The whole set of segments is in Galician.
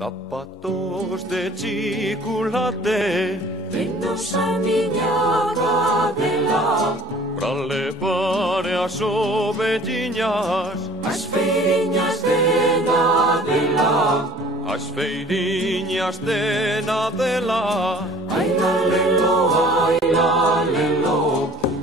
Zapatos de chocolate, vennos a miña cadela, para levar as ovelliñas as feiriñas de Nadela. as feiriñas de Nadela. Ai la lelo,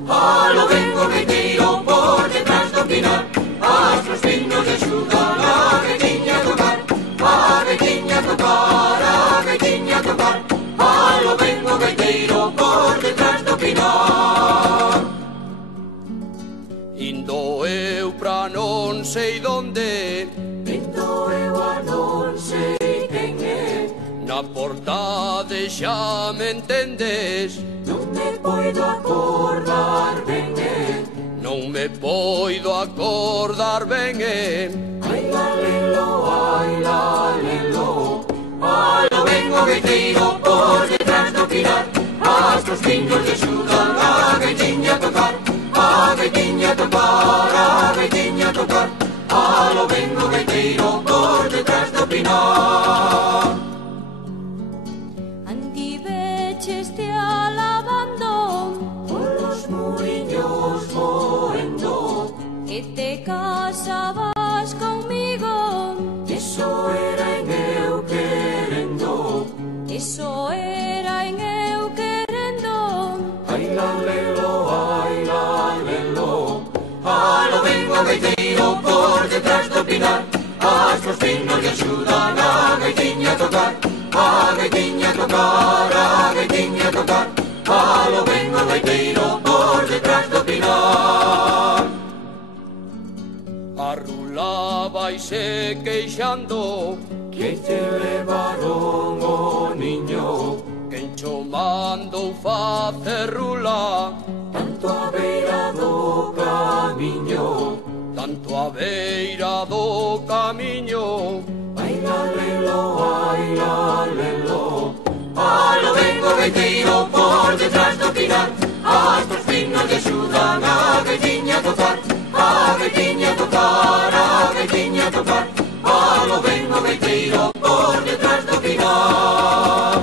alo vengo gaiteiro por detrás do pinar, as los pinos de axudan a gaitiña a tocar, a gaitiña a tocar, a gaitiña a tocar. Alo vengo gaiteiro por detrás do pinar. Indo eu pra non sei donde, Indo eu a non sei quen é, na portade xa me entendes. non me poido acordar ben é. Non me poido acordar ben Ai la lelo, alo vengo gaiteiro por detrás do pinar, as dos pinos de axudan a gaitiña a tocar, a gaitiña a tocar, a gaitiña a tocar. Alo vengo gaiteiro por detrás do pinar. Antiveches te alabando, Polos muiños moendo, que te casabas conmigo. eso era en eu querendo. Eso era en eu querendo. Ai la lelo, alo vengo gaiteiro por detrás do pinar, as los pinos de axudan a gaitiña a tocar, a gaitiña a tocar, a gaitiña a tocar. Alo vengo gaiteiro por detrás do pinar. Arrulabaise queixando, Que te levaron o niño, quen cho mandou facer rula, tanto a beira do camiño. tanto a beira do camiño. Ai la lelo, alo vengo gaiteiro por detrás do pinar, as dos pinos de axudan a gaitiña a tocar, a gaitiña a tocar, a gaitiña a tocar. Alo vengo gaiteiro por detrás do pinar.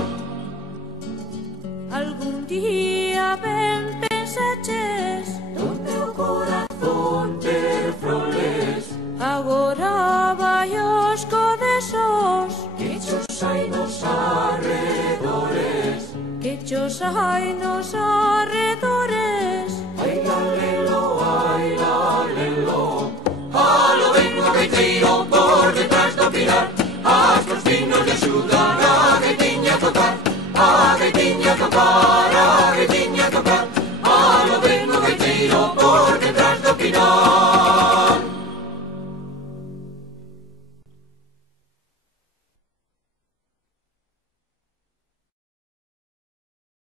Algún día ben pensaches, Do teu corazón ter flores, agora vai os codesos, que chos hai nos arredores. que chos hai nos arredores. Ai la lelo, alo vengo gaiteiro por detrás do pinar, as dos pinos de axudan a gaitiña a tocar, a gaitiña a tocar, a gaitiña a tocar. Alo vengo gaiteiro por detrás do pinar.